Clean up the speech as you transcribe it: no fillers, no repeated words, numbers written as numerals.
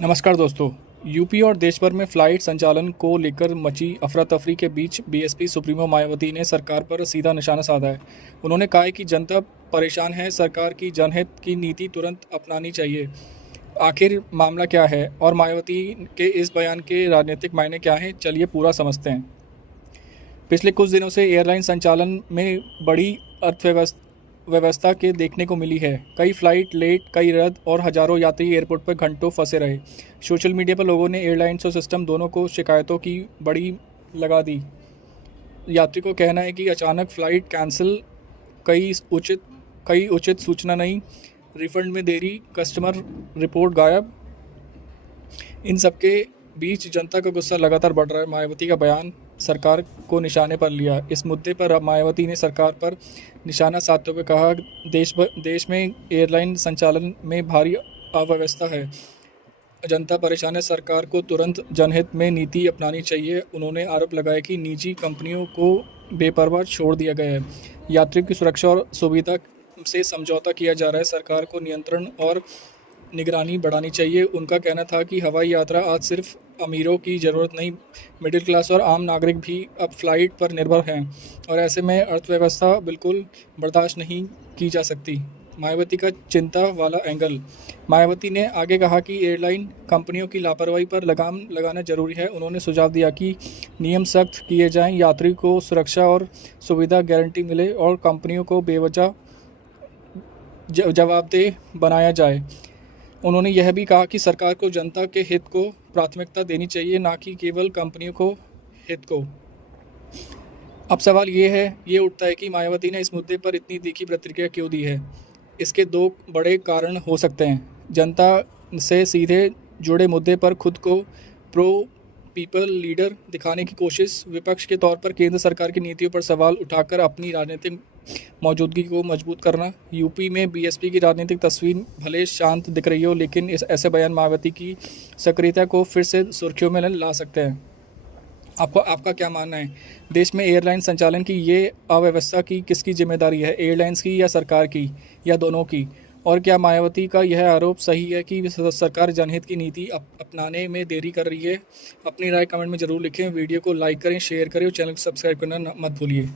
नमस्कार दोस्तों। यूपी और देश भर में फ्लाइट संचालन को लेकर मची अफरा तफरी के बीच बीएसपी सुप्रीमो मायावती ने सरकार पर सीधा निशाना साधा है। उन्होंने कहा है कि जनता परेशान है, सरकार की जनहित की नीति तुरंत अपनानी चाहिए। आखिर मामला क्या है और मायावती के इस बयान के राजनीतिक मायने क्या हैं, चलिए पूरा समझते हैं। पिछले कुछ दिनों से एयरलाइन संचालन में बड़ी व्यवस्था के देखने को मिली है। कई फ्लाइट लेट, कई रद्द और हज़ारों यात्री एयरपोर्ट पर घंटों फंसे रहे। सोशल मीडिया पर लोगों ने एयरलाइंस और सिस्टम दोनों को शिकायतों की बड़ी लगा दी। यात्री को कहना है कि अचानक फ़्लाइट कैंसिल, कई उचित सूचना नहीं, रिफंड में देरी, कस्टमर रिपोर्ट गायब। इन सबके बीच जनता का गुस्सा लगातार बढ़ रहा है। मायावती का बयान सरकार को निशाने पर लिया। इस मुद्दे पर मायावती ने सरकार पर निशाना साधते हुए कहा, देश में एयरलाइन संचालन में भारी अव्यवस्था है, जनता परेशान है, सरकार को तुरंत जनहित में नीति अपनानी चाहिए। उन्होंने आरोप लगाया कि निजी कंपनियों को बेपरवाह छोड़ दिया गया है, यात्रियों की सुरक्षा और सुविधा से समझौता किया जा रहा है, सरकार को नियंत्रण और निगरानी बढ़ानी चाहिए। उनका कहना था कि हवाई यात्रा आज सिर्फ अमीरों की ज़रूरत नहीं, मिडिल क्लास और आम नागरिक भी अब फ्लाइट पर निर्भर हैं और ऐसे में अर्थव्यवस्था बिल्कुल बर्दाश्त नहीं की जा सकती। मायावती का चिंता वाला एंगल। मायावती ने आगे कहा कि एयरलाइन कंपनियों की लापरवाही पर लगाम लगाना जरूरी है। उन्होंने सुझाव दिया कि नियम सख्त किए जाएं, यात्री को सुरक्षा और सुविधा गारंटी मिले और कंपनियों को बेवजह जवाबदेह बनाया जाए। उन्होंने यह भी कहा कि सरकार को जनता के हित को प्राथमिकता देनी चाहिए, ना कि केवल कंपनियों को हित को। अब सवाल ये उठता है कि मायावती ने इस मुद्दे पर इतनी तीखी प्रतिक्रिया क्यों दी है। इसके दो बड़े कारण हो सकते हैं। जनता से सीधे जुड़े मुद्दे पर खुद को प्रो पीपल लीडर दिखाने की कोशिश, विपक्ष के तौर पर केंद्र सरकार की नीतियों पर सवाल उठाकर अपनी राजनीतिक मौजूदगी को मजबूत करना। यूपी में बीएसपी की राजनीतिक तस्वीर भले शांत दिख रही हो, लेकिन इस ऐसे बयान मायावती की सक्रियता को फिर से सुर्खियों में ला सकते हैं। आपका क्या मानना है? देश में एयरलाइन संचालन की ये अव्यवस्था की किसकी जिम्मेदारी है, एयरलाइंस की या सरकार की या दोनों की? और क्या मायावती का यह आरोप सही है कि सरकार जनहित की नीति अपनाने में देरी कर रही है? अपनी राय कमेंट में ज़रूर लिखें। वीडियो को लाइक करें, शेयर करें और चैनल को सब्सक्राइब करना मत भूलिए।